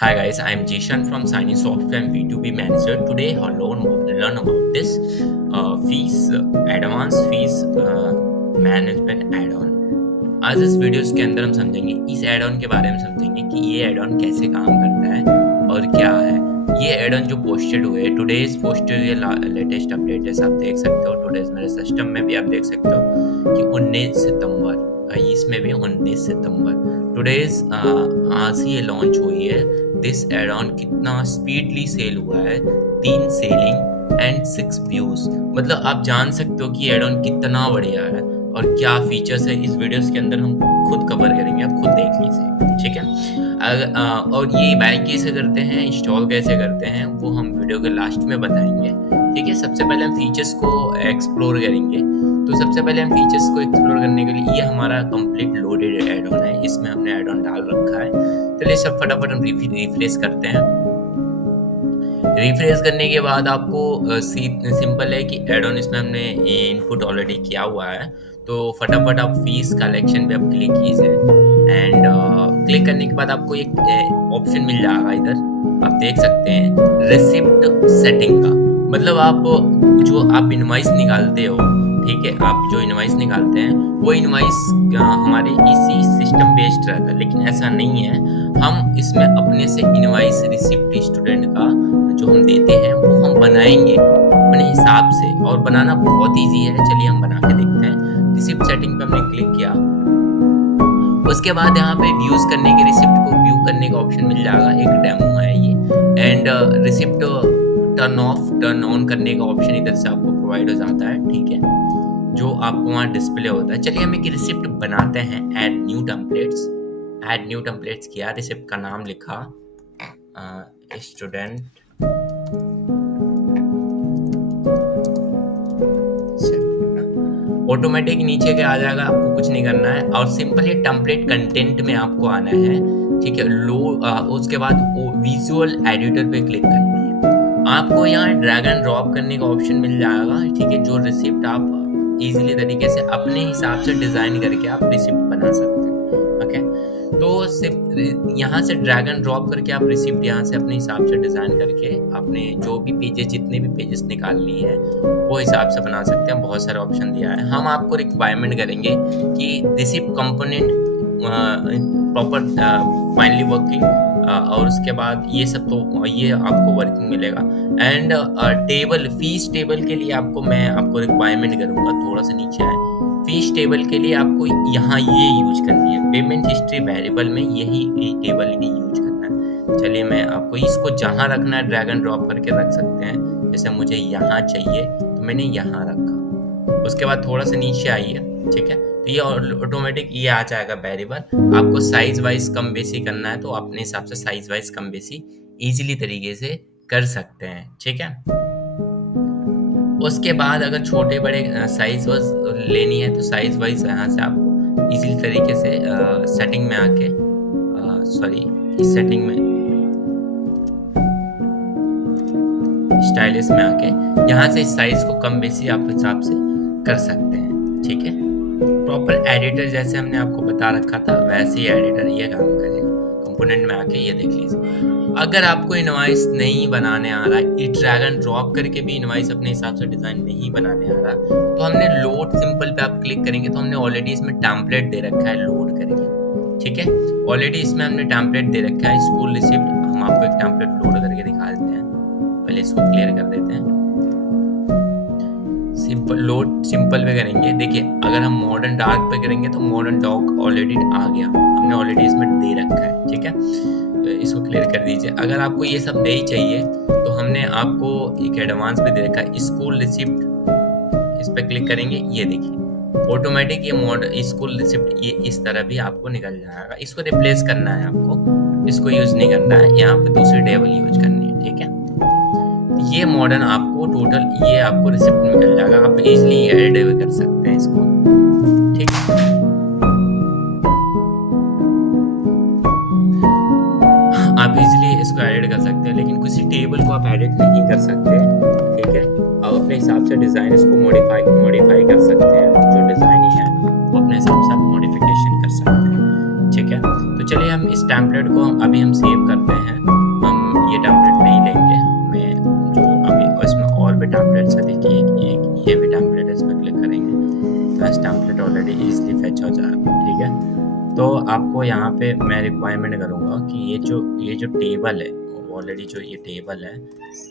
Hi guys, I am Jishan from Signing Software and V2B Manager. Today, I'll learn about this advanced fees management add-on. आज इस videos के अंदर हम समझेंगे इस एड-ऑन के बारे में समझेंगे कि ये एड-ऑन कैसे काम करता है और क्या है। ये एड-ऑन जो पोस्टेड हुए टुडेज पोस्टेड ये लेटेस्ट अपडेट है, आप देख सकते हो। टुडेज मेरे सिस्टम में भी आप देख सकते हो कि 19 सितंबर, इसमें भी 19 सितंबर टुडेज आज ही ये लॉन्च हुई है। दिस एड-ऑन कितना स्पीडली सेल हुआ है, 3 सेलिंग एंड 6 व्यूज। मतलब आप जान सकते हो कि एड-ऑन कितना बढ़िया है और क्या फीचर्स है। इस वीडियोस के अंदर हम खुद कवर करेंगे, आप खुद देख लीजिए, ठीक है। और ये बाय कैसे करते हैं, इंस्टॉल कैसे करते हैं, वो हम वीडियो के लास्ट में बताएंगे, ठीक है। सबसे पहले हम फीचर्स को एक्सप्लोर करेंगे। तो सबसे पहले हम फीचर्स को एक्सप्लोर करने के लिए ये हमारा कंप्लीट लोडेड एड ऑन है, इसमें हमने एड ऑन डाल रखा है। चलिए सब फटाफट हम रिफ्रेश करते हैं। रिफ्रेश करने के बाद आपको सिंपल है कि एड ऑन इसमें हमने इनपुट ऑलरेडी किया हुआ है। तो फटाफट आप फीस कलेक्शन पे आप क्लिक कीजिए एंड क्लिक करने के बाद आपको एक ऑप्शन मिल जाएगा, इधर आप देख सकते हैं रिसिप्ट सेटिंग का। मतलब आप जो आप इनवॉइस निकालते हो, ठीक है, आप जो इनवॉइस निकालते हैं वो इनवॉइस हमारे इसी सिस्टम बेस्ड रहता है, लेकिन ऐसा नहीं है। हम इसमें अपने से इनवॉइस रिसिप्ट स्टूडेंट का जो हम देते हैं वो हम बनाएंगे अपने हिसाब से, और बनाना बहुत इजी है। चलिए हम बना के देखते हैं। रिसिप्ट सेटिंग पे हमने क्लिक किया, उसके बाद यहाँ पे व्यूज करने के रिसिप्ट को व्यू करने का ऑप्शन मिल जाएगा, एक डेमो है ये। And receipt turn off turn on करने का ऑप्शन इधर से आपको प्रोवाइड हो जाता है, ठीक है, जो आपको वहाँ डिस्प्ले होता है। चलिए हम एक रिसिप्ट बनाते हैं। ऐड न्यू टेम्पलेट्स किया, रिसिप्ट का नाम लिखा स्टूडेंट ऑटोमेटिक नीचे के आ जाएगा, आपको कुछ नहीं करना है। और सिंपल ये टेम्पलेट कंटेंट में आपको आना है, ठीक है। उसके बाद विजुअल एडिटर पे क्लिक करनी है। आपको यहाँ ड्रैग एंड ड्रॉप करने का ऑप्शन मिल जाएगा, ठीक है, जो रिसिप्ट आप इजीली तरीके से अपने हिसाब से डिजाइन करके आप रिसिप्ट बना सकते हैं, ओके। तो सिर्फ यहाँ से ड्रैग एंड ड्रॉप करके आप रिसिप्ट यहाँ से अपने हिसाब से डिजाइन करके अपने जो भी पेजेस, जितने भी पेजेस निकालनी है वो हिसाब से बना सकते हैं। बहुत सारे ऑप्शन दिया है। हम आपको रिक्वायरमेंट करेंगे कि receipt component proper finally working, और उसके बाद ये सब तो ये आपको वर्किंग मिलेगा। एंड टेबल, फीस टेबल के लिए मैं आपको रिक्वायरमेंट करूँगा, थोड़ा सा नीचे आए। फीस टेबल के लिए आपको यहाँ ये यूज करनी है, पेमेंट हिस्ट्री वेरिएबल में यही टेबल ही यूज करना है। चलिए मैं आपको इसको जहाँ रखना है ड्रैग एंड ड्रॉप करके रख सकते हैं। जैसे मुझे यहाँ चाहिए तो मैंने यहाँ रखा, उसके बाद थोड़ा सा नीचे आइए, ठीक है। तो ये ऑटोमेटिक ये आ जाएगा वेरिएबल। आपको साइज वाइज कम बेसी करना है तो अपने हिसाब से साइज वाइज कम बेसी इजीली तरीके से कर सकते हैं, ठीक है। उसके बाद अगर छोटे बड़े साइज वाइज लेनी है तो साइज वाइज यहाँ से आपको इजीली तरीके से सेटिंग में आके इस सेटिंग में स्टाइलिश में आके यहाँ से इस साइज को कम बेसी आप हिसाब से कर सकते हैं, ठीक है। प्रॉपर एडिटर जैसे हमने आपको बता रखा था वैसे ही एडिटर ये काम करेगा। कंपोनेंट में आके ये देख लीजिए। अगर आपको इनवॉइस नहीं बनाने आ रहा है, ड्रैग एंड ड्रॉप करके भी इनवॉइस अपने हिसाब से डिजाइन नहीं बनाने आ रहा, तो हमने लोड सिंपल पे आप क्लिक करेंगे तो हमने ऑलरेडी इसमें टेम्पलेट दे रखा है लोड करके, ठीक है। ऑलरेडी इसमें हमने टेम्पलेट दे रखा है स्कूल रिसिप्ट। हम आपको एक टेम्पलेट लोड करके दिखा देते हैं, पहले इसको क्लियर कर देते हैं। सिंपल पे करेंगे। देखिए अगर हम मॉडर्न डार्क पे करेंगे तो मॉडर्न डॉक ऑलरेडी आ गया, हमने ऑलरेडी इसमें दे रखा है, ठीक है। तो इसको क्लियर कर दीजिए। अगर आपको ये सब नहीं चाहिए तो हमने आपको एक एडवांस पे दे रखा है स्कूल रिसिप्ट। इस पे क्लिक करेंगे, ये देखिए ऑटोमेटिक ये स्कूल रिसिप्ट ये इस तरह भी आपको निकल जाएगा। इसको रिप्लेस करना है आपको, इसको यूज नहीं करना है, यहाँ पे दूसरी टेबल यूज करनी है, ठीक है। ये मॉडर्न आपको टोटल ये आपको रिसिप्ट निकल जाएगा। आप इजीली एडिट भी कर सकते हैं इसको, ठीक है। आप इजीली इसको एडिट कर सकते हैं, लेकिन किसी टेबल को आप एडिट नहीं कर सकते, ठीक है। आप अपने हिसाब से डिजाइन इसको मॉडिफाई कर सकते हैं। जो डिजाइन है वो अपने हिसाब से आप मॉडिफिकेशन कर सकते हैं, ठीक है। तो चलिए हम इस टेम्पलेट को अभी हम सेव करते हैं। टेम्पलेट नहीं लेंगे, हमें जो अभी इसमें और भी टेम्पलेट्स है, देखिए एक ये भी टेम्पलेट है, इस पर क्लिक करेंगे तो इस टेम्पलेट ऑलरेडी ईजिली फेच हो जाएगा। ठीक है, तो आपको यहाँ पे मैं रिक्वायरमेंट करूँगा कि ये जो टेबल है, ऑलरेडी जो ये टेबल है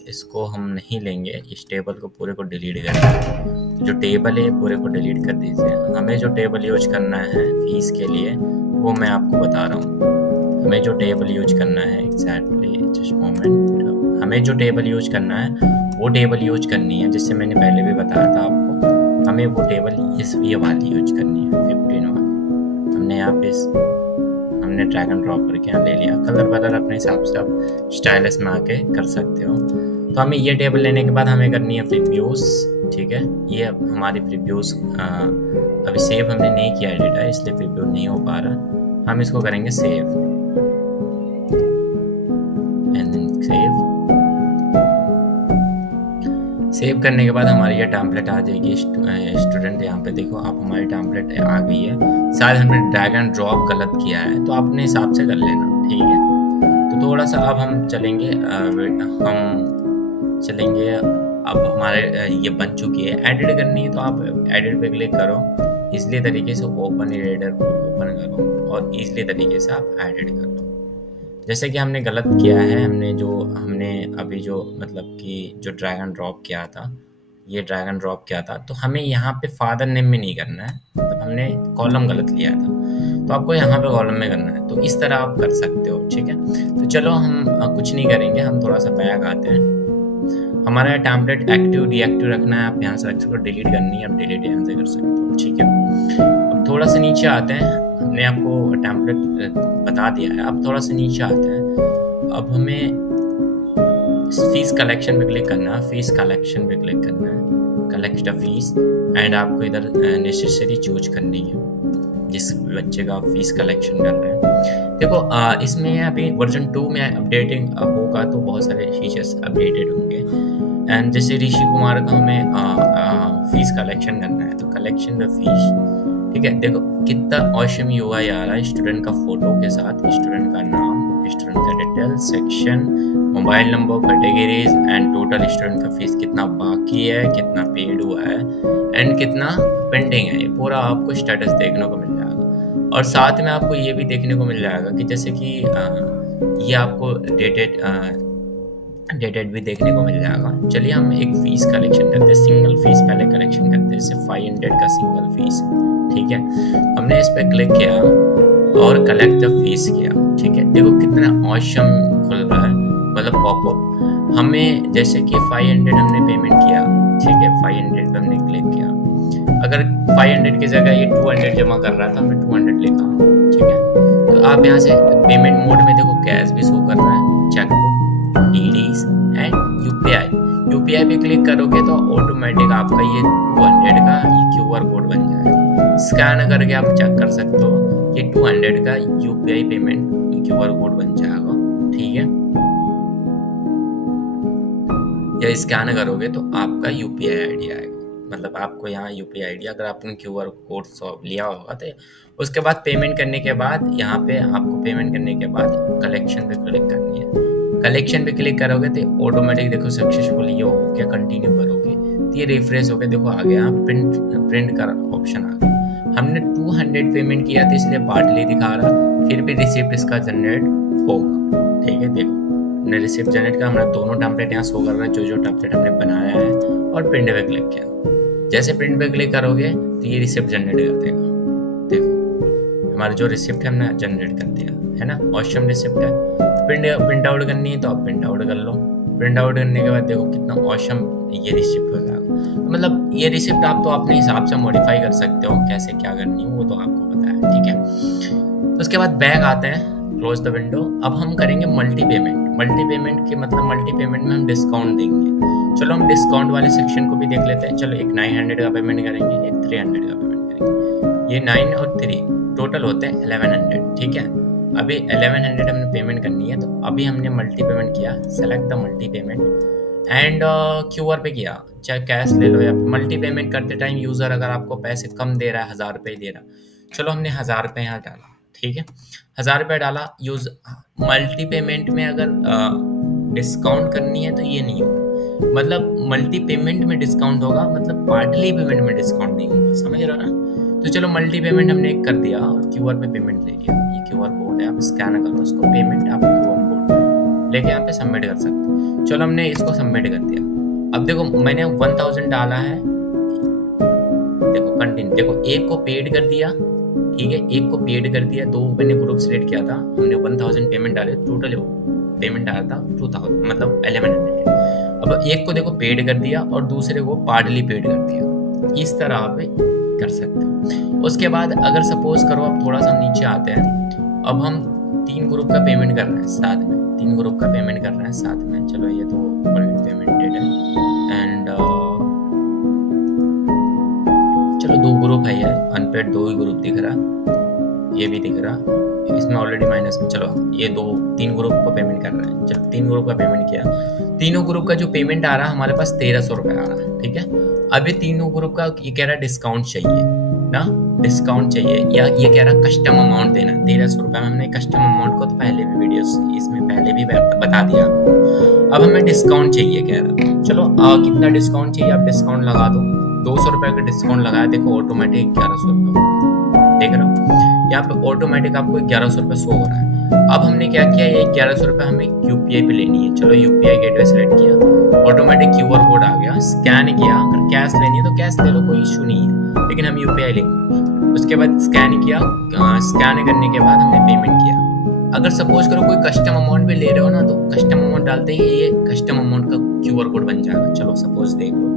इसको हम नहीं लेंगे, इस टेबल को पूरे को डिलीट करेंगे। जो टेबल है पूरे को डिलीट कर दीजिए। हमें जो टेबल यूज करना है फीस के लिए वो मैं आपको बता रहा हूँ। हमें जो टेबल यूज करना है एग्जैक्टली, जस्ट मोमेंट, हमें जो टेबल यूज करना है वो टेबल यूज करनी है, जिससे मैंने पहले भी बताया था आपको। हमें वो टेबल ये वाली यूज करनी है, 15 वाली। हमने यहाँ पे हमने ड्रैग एंड ड्रॉप करके यहाँ ले लिया। कलर बदल अपने हिसाब से आप स्टाइलस में आके कर सकते हो। तो हमें ये टेबल लेने के बाद हमें करनी है प्रीव्यूज। ठीक है, ये हमारी प्रीव्यूज अभी सेव हमने नहीं किया डेटा, इसलिए प्रीव्यू नहीं हो पा रहा। हम इसको करेंगे सेव एंड देन सेव करने के बाद हमारी ये टेम्पलेट आ जाएगी। स्टूडेंट यहाँ पे देखो आप, हमारी टेम्पलेट आ गई है। शायद हमने ड्रैग एंड ड्रॉप गलत किया है, तो अपने हिसाब से कर लेना। ठीक है, तो थोड़ा सा अब हम चलेंगे अब हमारे ये बन चुकी है। एडिट करनी है तो आप एडिट पे क्लिक करो, इजली तरीके से ओपन रीडर को ओपन करो और इजली तरीके से आप एडिट कर लो। जैसे कि हमने गलत किया है, हमने अभी जो मतलब कि जो ड्रैग एंड ड्रॉप किया था, ये ड्रैग एंड ड्रॉप किया था, तो हमें यहाँ पे फादर नेम में नहीं करना है, मतलब हमने कॉलम गलत लिया था, तो आपको यहाँ पे कॉलम में करना है। तो इस तरह आप कर सकते हो। ठीक है, तो चलो हम कुछ नहीं करेंगे, हम थोड़ा सा बैक आते हैं। हमारा टेम्पलेट एक्टिव डीएक्टिव रखना है, आप यहाँ से रख सकते हो, डिलीट करनी है आप डिलीट यहाँ से कर सकते हो। ठीक है, अब थोड़ा सा नीचे आते हैं। हमने आपको टेम्पलेट बता दिया है, अब थोड़ा सा नीचे आते हैं। अब हमें फीस कलेक्शन पे क्लिक करना है, फीस कलेक्शन पे क्लिक करना है, कलेक्ट द फीस, एंड आपको इधर नेसेसरी चूज करनी है जिस बच्चे का फीस कलेक्शन कर रहे हैं। देखो इसमें अभी वर्जन 2 में अपडेटिंग होगा तो बहुत सारे फीचर्स अपडेटेड होंगे। एंड जैसे ऋषि कुमार का हमें फीस कलेक्शन करना है, तो कलेक्शन द फीस। ठीक है, देखो कितना ऑसम यूआई आ रहा है, स्टूडेंट का फोटो के साथ, स्टूडेंट का नाम, स्टूडेंट का detail, section, mobile number, categories and total student का फीस कितना बाकी है, कितना पेड हुआ है एंड कितना पेंडिंग है, ये पूरा आपको स्टेटस देखने को मिल जाएगा। और साथ में आपको ये भी देखने को मिल जाएगा कि जैसे कि ये आपको डेटेड भी देखने को मिल जाएगा। चलिए हम एक फीस कलेक्शन करते हैं, सिंगल फीस पहले कलेक्शन करते हैं, जैसे 500 का सिंगल फीस। ठीक है, हमने इस पर क्लिक किया और कलेक्ट द फीस किया। ठीक है, देखो कितना ऑसम खुल रहा है, मतलब पॉपअप। हमें जैसे कि 500 हमने पेमेंट किया, ठीक है, 500 पे हमने क्लिक किया। अगर 500 की जगह ये 200 जमा कर रहा था, हमने 200 लिखा। ठीक है, तो आप यहाँ से पेमेंट मोड में देखो कैश भी शो कर रहा है, चेकबुक, डीडीज एंड यूपीआई पे क्लिक करोगे तो ऑटोमेटिक आपका ये 200 का क्यूआर कोड बन जाएगा। स्कैन करके आप चेक कर सकते हो, ये 200 का यूपीआई पेमेंट क्यूआर कोड बन जाएगा। ठीक है, या स्कैन करोगे तो आपका यूपीआई आईडी आएगा, मतलब आपको यहाँ यूपीआई आईडी, अगर आपने क्यूआर कोड लिया होगा तो उसके बाद पेमेंट करने के बाद यहाँ पे आपको पेमेंट करने के बाद कलेक्शन पे क्लिक करनी है। कलेक्शन पे क्लिक करोगे तो ऑटोमेटिक देखो सक्सेसफुल ये हो गया, कंटिन्यू करोगे तो ये रिफ्रेश होकर देखो आ गया प्रिंट का ऑप्शन आ गया। हमने 200 पेमेंट किया था इसलिए पार्टली दिखा रहा, फिर भी रिसिप्ट इसका जनरेट होगा। ठीक है, देखो हमने रिसिप्ट जनरेट का, हमारा दोनों टेम्पलेट यहाँ शो कर रहा है, जो टेम्पलेट हमने बनाया है, और प्रिंट पे क्लिक किया। जैसे प्रिंट पे क्लिक करोगे तो ये रिसिप्ट जनरेट कर देगा। देखो हमारा जो रिसिप्ट है हमने जनरेट कर दिया है ना, ऑसम रिसिप्ट है। प्रिंट आउट करनी है तो आप प्रिंट आउट कर लो। प्रिंट आउट करने के बाद देखो कितना ऑसम ये रिसिप्ट हो जाएगा। मतलब ये रिसिप्ट आप तो अपने हिसाब से मॉडिफाई कर सकते हो, कैसे क्या करनी है वो तो आपको पता है। ठीक है, तो उसके बाद बैक आते हैं, क्लोज द विंडो। अब हम करेंगे मल्टी पेमेंट। मल्टी पेमेंट के मतलब मल्टी पेमेंट में हम डिस्काउंट देंगे। चलो हम डिस्काउंट वाले सेक्शन को भी देख लेते हैं। चलो एक 900 का पेमेंट करेंगे, एक 300 का पेमेंट करेंगे। ये 9 और 3 टोटल होते हैं 1100। ठीक है, अभी 1100 हमने पेमेंट करनी है, तो अभी हमने मल्टी पेमेंट किया, select the multi payment and QR पे किया, चाहे कैश ले लो या मल्टी पेमेंट करते टाइम यूज़र अगर आपको पैसे कम दे रहा है, 1000 रुपये दे रहा, चलो हमने 1000 रुपये यहाँ डाला। ठीक है, 1000 रुपये डाला। मल्टी पेमेंट में अगर डिस्काउंट करनी है तो ये नहीं होगा, मतलब मल्टी पेमेंट में डिस्काउंट होगा, मतलब पार्टली पेमेंट में डिस्काउंट नहीं होगा, समझ रहे हो ना। तो चलो मल्टी पेमेंट हमने एक कर दिया और क्यूआर पे पेमेंट ले लिया, ये क्यूआर कोड है, आप स्कैन करो उसको, पेमेंट आप क्यूआर कोड लेके यहाँ पे सबमिट कर सकते हो। चलो हमने इसको सबमिट कर दिया। अब देखो मैंने 1000 डाला है, देखो कंटिन्यू, देखो एक को पेड कर दिया, ठीक है, एक को पेड कर दिया, दो मैंने ग्रुप सेलेक्ट किया था, हमने 1000 पेमेंट डाले, टोटल पेमेंट आया था 2000, मतलब 1100। अब एक को देखो पेड कर दिया और दूसरे को पार्टली पेड कर दिया, इस तरह आप कर सकते हो। उसके बाद अगर सपोज करो, अब थोड़ा सा नीचे आते हैं, अब हम 3 ग्रुप का पेमेंट कर रहे हैं साथ में, 3 ग्रुप का पेमेंट कर रहे हैं साथ में। चलो ये तो ऑलरेडी पेमेंटेड है एंड चलो 2 ग्रुप है, ये अनपेड 2 ही ग्रुप दिख रहा, ये भी दिख रहा, इसमें ऑलरेडी माइनस में। चलो ये 3 ग्रुप को पेमेंट कर रहे हैं, चलो 3 ग्रुप का पेमेंट किया, तीनों ग्रुप का जो पेमेंट आ रहा है हमारे पास 1300 रुपये आ रहा है, ठीक है। अब ये तीनों ग्रुप का ये कह रहा है डिस्काउंट चाहिए ना, डिस्काउंट चाहिए, या ये कह रहा कस्टम अमाउंट देना 1300 रुपये में। हमने कस्टम अमाउंट को तो पहले भी वीडियोस इसमें पहले भी बता दिया आपको। अब हमें डिस्काउंट चाहिए कह रहा, चलो कितना डिस्काउंट चाहिए, आप डिस्काउंट लगा दो, 200 रुपये का डिस्काउंट लगाया, देखो ऑटोमेटिक 1100 रुपये देख रहा हूँ यहाँ पे, ऑटोमेटिक आपको 1100 रुपये शो हो रहा है। अब हमने क्या किया, ये 1100 रुपये हमें यूपीआई पे लेनी है, चलो यूपीआई गेटवे सेलेक्ट किया, ऑटोमेटिक क्यूआर कोड आ गया, स्कैन किया, अगर कैश लेनी है तो कैश ले लो, कोई इशू नहीं है, लेकिन हम यूपीआई लेंगे। उसके बाद स्कैन किया, स्कैन करने के बाद हमने पेमेंट किया। अगर सपोज करो कोई कस्टम अमाउंट भी ले रहे हो ना, तो कस्टम अमाउंट डालते ही ये कस्टम अमाउंट का क्यूआर कोड बन जाएगा। चलो सपोज देख लो,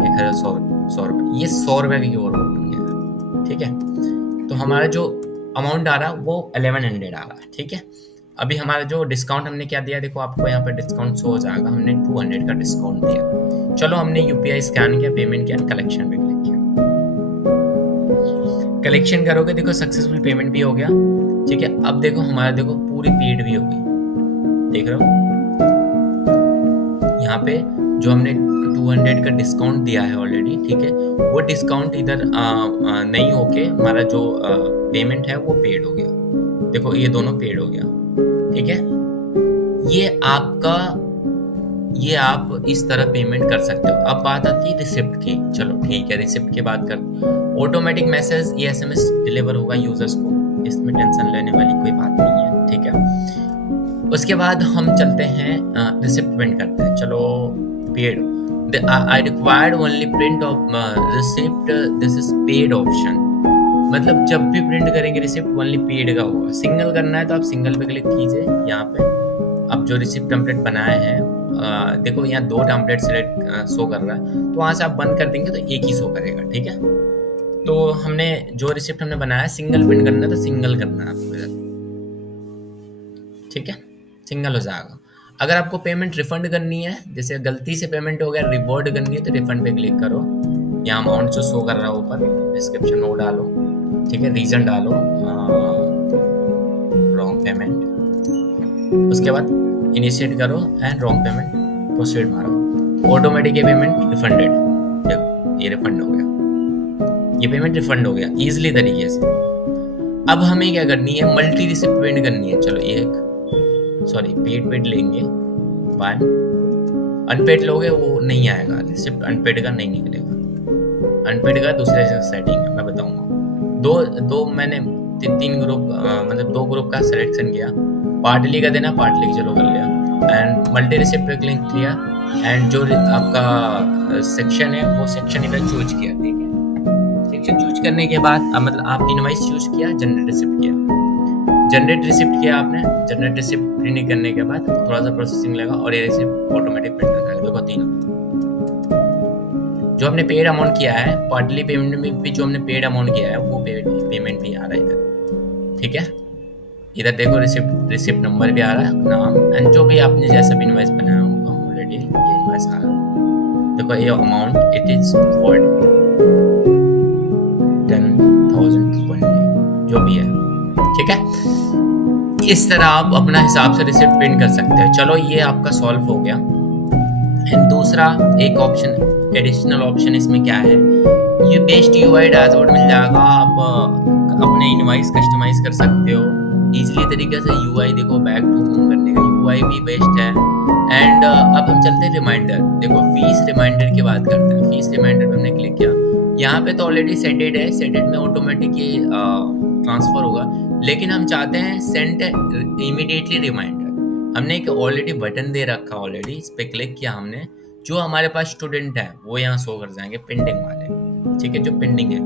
1,100 रुपये, ये 100 रुपये का क्यूआर कोड बन गया, ठीक है। तो हमारा जो अमाउंट आ रहा है वो 1100 आ रहा है, ठीक है। अभी हमारा जो डिस्काउंट हमने क्या दिया, देखो आपको यहाँ पर डिस्काउंट शो हो जाएगा, हमने 200 का डिस्काउंट दिया। चलो हमने यूपीआई स्कैन किया, पेमेंट किया, कलेक्शन पे क्लिक किया, कलेक्शन करोगे, देखो सक्सेसफुल पेमेंट भी हो गया, ठीक है। अब देखो हमारा देखो पूरी पेड भी हो गई, देख रहे हो यहाँ पे जो हमने 200 का डिस्काउंट दिया है ऑलरेडी, ठीक है, वो डिस्काउंट इधर नहीं होके हमारा जो पेमेंट है वो पेड हो गया, देखो ये दोनों पेड हो गया, ठीक है। ये आप इस तरह पेमेंट कर सकते हो। अब बात आती है रिसिप्ट की, चलो ठीक है, रिसिप्ट की बात कर, ऑटोमेटिक मैसेज ये SMS डिलीवर होगा यूजर्स को, इसमें टेंशन लेने वाली कोई बात नहीं है, ठीक है। उसके बाद हम चलते हैं रिसिप्ट प्रिंट करते हैं, चलो paid, I required only print of receipt, this is paid option, मतलब जब भी प्रिंट करेंगे रिसिप्ट ओनली पेड का होगा। सिंगल करना है तो आप सिंगल पे क्लिक कीजिए, यहाँ पे अब जो रिसिप्ट टेम्पलेट बनाए हैं, देखो यहाँ 2 टेम्पलेट सेलेक्ट शो कर रहा है, तो वहाँ से आप बंद कर देंगे तो एक ही शो करेगा, ठीक है। तो हमने जो रिसिप्ट हमने बनाया सिंगल प्रिंट करना है तो सिंगल करना है आपको, ठीक है, सिंगल हो जाएगा। अगर आपको पेमेंट रिफंड करनी है, जैसे गलती से पेमेंट हो गया, रिवॉर्ड करनी है तो रिफंड पे क्लिक करो, यहाँ अमाउंट जो शो कर रहा है ऊपर डिस्क्रिप्शन में वो डालो, ठीक है, रीजन डालो रॉन्ग पेमेंट, उसके बाद इनिशिएट करो एंड रॉन्ग पेमेंट प्रोसीड मारो, ऑटोमेटिक ये पेमेंट रिफंडेड, देखो ये रिफंड हो गया, ये पेमेंट रिफंड हो गया ईजिली तरीके से। अब हमें क्या करनी है, मल्टी रिसिप्ट प्रिंट करनी है, चलो एक पेड लेंगे, 1 अनपेड लोगे वो नहीं आएगा, रिसिप्ट अनपेड का नहीं निकलेगा, अनपेड का दूसरे से सेटिंग है, मैं बताऊंगा। दो मैंने 3 ग्रुप मतलब 2 ग्रुप का सिलेक्शन किया, पार्टली का देना, पार्टली चलो कर लिया, एंड मल्टी रिसिप्ट पे क्लिक किया, एंड जो आपका सेक्शन है वो सेक्शन इधर चूज किया, ठीक है। सेक्शन चूज करने के बाद मतलब आप इनवॉइस चूज किया, जनरेट रिसिप्ट किया, जनरेट रिसिप्ट किया आपने, जनरेट रिसिप्ट प्रिंट करने के बाद थोड़ा सा प्रोसेसिंग लगा और ये रिसिप्ट ऑटोमेटिक प्रिंट हो जाएगा, देखो तीनों जो हमने पेड अमाउंट किया है, पार्टली पेमेंट में भी जो हमने पेड अमाउंट किया है वो पेमेंट भी आ रहा है इधर, ठीक है। इधर देखो रिसिप्ट नंबर भी आ रहा है, नाम एंड जो भी आपने जैसा भी इनवॉइस बनाया होगा ऑलरेडी ये इनवॉइस आ रहा है, देखो ये अमाउंट इट इज वर्ड 10,020 जो भी है, ठीक है। इस तरह आप अपना हिसाब से रिसिप्ट प्रिंट कर सकते हो। चलो ये आपका सॉल्व हो गया। एंड दूसरा एक ऑप्शन, एडिशनल ऑप्शन इसमें क्या है, ये बेस्ट यूआई डैशबोर्ड मिल जाएगा, आप अपने इनवॉइस कस्टमाइज कर सकते हो इजीली तरीके से। यूआई देखो बैक टू होम करने का यूआई भी बेस्ट है। एंड अब हम चलते हैं रिमाइंडर। देखो फीस रिमाइंडर की बात करते हैं। फीस रिमाइंडर पे हमने क्लिक किया, यहाँ पे तो ऑलरेडी सेटेड है, सेटेड में ऑटोमेटिक ही ट्रांसफर होगा, लेकिन हम चाहते हैं सेंड इमीडिएटली रिमाइंडर। हमने एक ऑलरेडी बटन दे रखा, ऑलरेडी इस पे क्लिक किया हमने, जो हमारे पास स्टूडेंट है वो यहाँ शो कर जाएंगे पेंडिंग वाले, ठीक है, जो पेंडिंग है।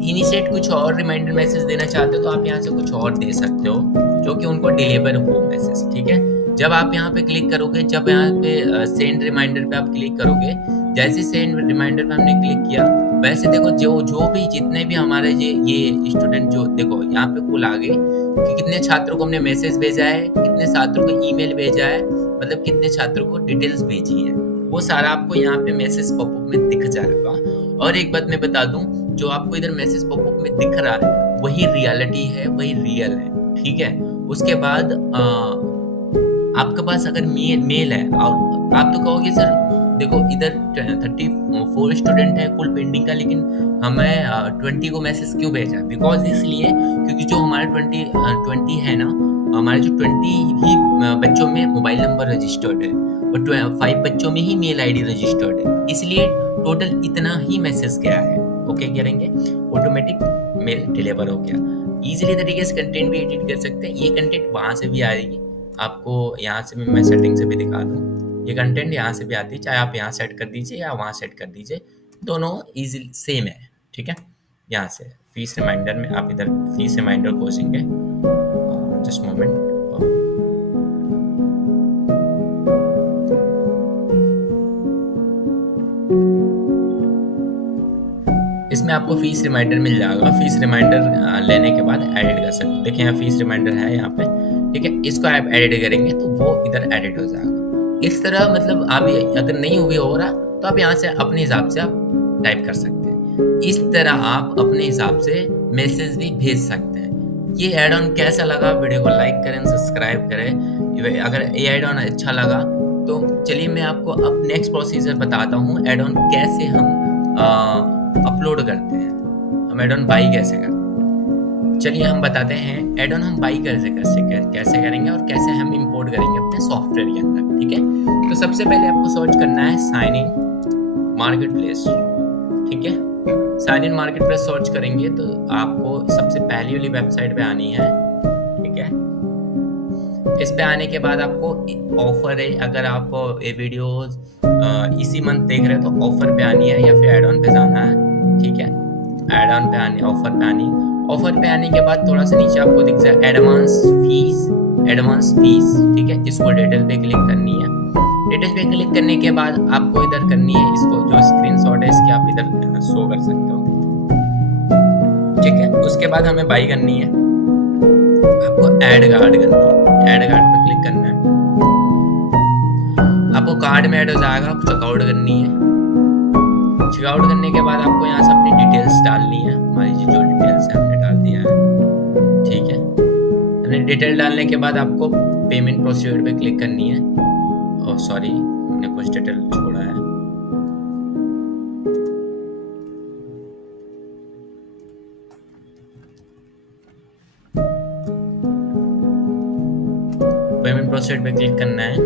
इनिशिएट कुछ और रिमाइंडर मैसेज देना चाहते हो तो आप यहाँ से कुछ और दे सकते हो, जो कि उनको डिलीवर हो मैसेज, ठीक है। जब आप यहाँ पे क्लिक करोगे, जब यहाँ पे सेंड रिमाइंडर पे आप क्लिक करोगे, जैसे सेंड रिमाइंडर पे हमने क्लिक किया, वैसे देखो जो भी जितने भी हमारे ये स्टूडेंट, जो देखो यहाँ पे कुल आ गए कि कितने छात्रों को हमने मैसेज भेजा है, कितने छात्रों को ईमेल भेजा है, मतलब कितने छात्रों को डिटेल्स भेजी है, वो सारा आपको यहाँ पे मैसेज पॉपअप में दिख जाएगा। और एक बात मैं बता दूं, जो आपको इधर मैसेज पॉपअप में दिख रहा है वही रियलिटी है, वही रियल है, ठीक है। उसके बाद आपके पास अगर मेल है, और आप तो कहोगे सर देखो इधर 34 स्टूडेंट है कुल पेंडिंग का, लेकिन हमें 20 को मैसेज क्यों भेजा? बिकॉज इसलिए क्योंकि जो हमारे 20 है ना, हमारे जो 20 ही बच्चों में मोबाइल नंबर रजिस्टर्ड है और 5 बच्चों में ही मेल आईडी रजिस्टर्ड है, इसलिए टोटल इतना ही मैसेज गया है। ओके करेंगे, ऑटोमेटिक मेल डिलीवर हो गया। इजीली तरीके से कंटेंट भी एडिट कर सकते हैं। ये कंटेंट वहाँ से भी आएगी, आपको यहाँ से मैं सेटिंग से भी दिखा दूँ, ये कंटेंट यहाँ से भी आती है, चाहे आप यहाँ सेट कर दीजिए या वहाँ सेट कर दीजिए, दोनों इजी सेम है, ठीक है। यहाँ से फीस रिमाइंडर में आप इधर फीस रिमाइंडर खोजेंगे, जस्ट मोमेंट, इसमें आपको फीस रिमाइंडर मिल जाएगा। फीस रिमाइंडर लेने के बाद एडिट कर सकते हैं। देखिए यहाँ फीस रिमाइंडर है यहाँ पे, ठीक है, इसको आप एडिट करेंगे तो वो इधर एडिट हो जाएगा। इस तरह मतलब आप अगर नहीं भी हो रहा तो आप यहाँ से अपने हिसाब से आप टाइप कर सकते हैं। इस तरह आप अपने हिसाब से मैसेज भी भेज सकते हैं। ये एड ऑन कैसा लगा, वीडियो को लाइक करें, सब्सक्राइब करें। अगर ये एड ऑन अच्छा लगा तो चलिए मैं आपको अब नेक्स्ट प्रोसीजर बताता हूँ, एड ऑन कैसे हम अपलोड करते हैं, हम एड ऑन बाई कैसे करते हैं। चलिए हम बताते हैं एड ऑन हम बाई कैसे करेंगे और कैसे हम इंपोर्ट करेंगे अपने सॉफ्टवेयर के अंदर, ठीक है। तो सबसे पहले आपको सर्च करना है साइन इन मार्केट प्लेस, ठीक है। Sign in market place search करेंगे तो आपको सबसे पहली वाली वेबसाइट पे आनी है, ठीक है। इस पे आने के बाद आपको ऑफर है, अगर आप ये वीडियोस इसी मंथ देख रहे हैं तो ऑफर पे आनी है या फिर एड ऑन पे जाना है, ठीक है। एड ऑन पे आनी, ऑफर पे आनी, ऑफर पे आने के बाद थोड़ा सा नीचे आपको दिख जाए एडवांस फीस, ठीक है। इसको डिटेल पे क्लिक करनी है। डिटेल पे क्लिक करने के बाद आपको इधर करनी है, इसको जो स्क्रीनशॉट है इसकी आप इधर शो कर सकते हो, ठीक है। उसके बाद हमें बाई करनी है, आपको ऐड कार्ड करनी है, ऐड कार्ड पे क्लिक करना है, आपको कार्ड में ऐड हो जाएगा, चेकआउट करनी है। चेकआउट करने के बाद आपको यहाँ से अपनी डिटेल्स डालनी है, हमारी जो डिटेल्स है हमने डाल दिया है, ठीक है। हमने डिटेल डालने के बाद आपको पेमेंट प्रोसीजर पे क्लिक करनी है। ओह सॉरी, हमने कुछ डिटेल छोड़ा है। पेमेंट प्रोसीजर पे क्लिक करना है,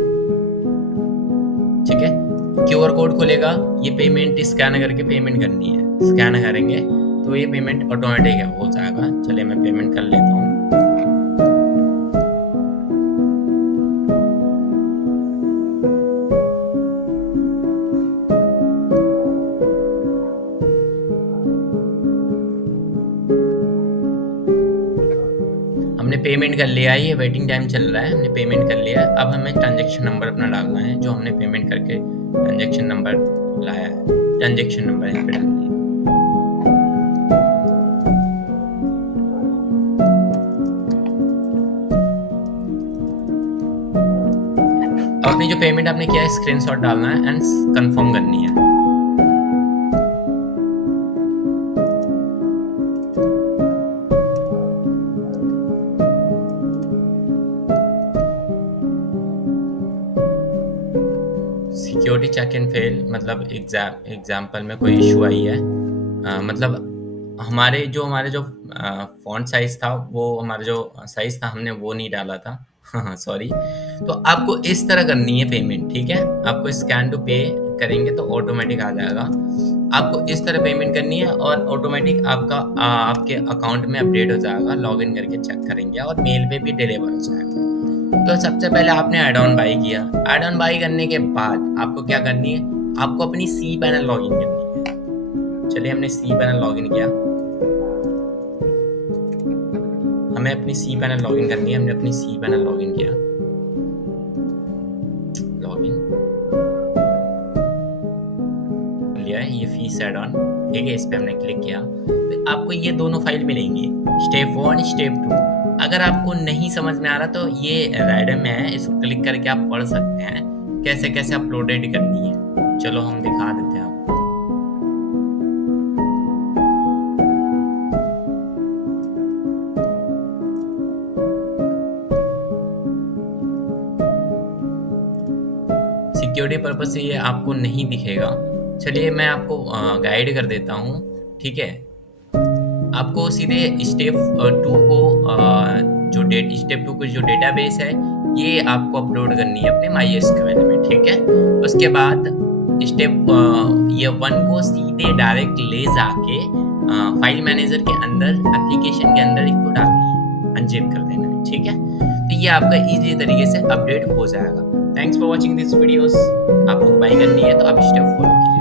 ठीक है। क्यूआर कोड खुलेगा, ये पेमेंट स्कैन करके पेमेंट करनी है। स्कैन करेंगे तो ये पेमेंट ऑटोमेटिक हो जाएगा। चलिए मैं पेमेंट कर लेता हूँ। हमने पेमेंट कर लिया है, ये वेटिंग टाइम चल रहा है, हमने पेमेंट कर लिया है। अब हमें ट्रांजैक्शन नंबर अपना डालना है, जो हमने पेमेंट करके ट्रांजैक्शन नंबर लाया है, ट्रांजैक्शन नंबर यहाँ पे डालना है। अपनी जो पेमेंट आपने किया है स्क्रीनशॉट डालना है एंड कंफर्म करनी है। सिक्योरिटी चेक इन फेल, मतलब एग्जाम्पल में कोई इशू आई है, मतलब हमारे जो फॉन्ट साइज था, वो हमारा जो साइज था हमने वो नहीं डाला था, हाँ, हाँ, सॉरी। तो आपको इस तरह करनी है पेमेंट, ठीक है? आपको स्कैन टू पे करेंगे तो ऑटोमेटिक आ जाएगा। आपको इस तरह पेमेंट करनी है और ऑटोमेटिक आपके अकाउंट में अपडेट हो जाएगा, लॉगिन करके चेक करेंगे और मेल पे भी डिलीवर हो जाएगा। तो सबसे पहले आपने ऐड ऑन बाय किया। ऐड ऑन बाय करने के बाद आपको क्या करनी है? आपको अपनी सी पैनल लॉगिन करनी है। चलिए हमने सी पैनल लॉगिन किया। हमें अपनी सी पैनल लॉगिन करनी है। हमने अपनी सी पैनल लॉगिन किया। लॉगिन लिया है, ये फीस ऐड ऑन, ठीक है? इस पे हमने क्लिक किया तो आपको ये दोनों फाइल मिलेंगी, स्टेप 1 स्टेप 2। अगर आपको नहीं समझ में आ रहा तो ये रैडम में है, इसको क्लिक करके आप पढ़ सकते हैं कैसे कैसे अपलोडेड करनी है। चलो हम दिखा देते हैं आपको। सिक्योरिटी पर्पज से ये आपको नहीं दिखेगा। चलिए मैं आपको गाइड कर देता हूँ, ठीक है? आपको सीधे स्टेप 2 को स्टेप 2 की जो डेटाबेस है ये आपको अपलोड करनी है अपने MySQL में, ठीक है? उसके बाद स्टेप ये 1 को सीधे डायरेक्ट ले जाके फाइल मैनेजर के अंदर, एप्लीकेशन के अंदर इसको डालनी है, अनजिप कर देना है, ठीक है? तो ये आपका ईज़ी तरीके से अपडेट हो जाएगा। Thanks for watching this videos. आपको बाय करनी है तो आप स्टेप फॉलो कीजिए।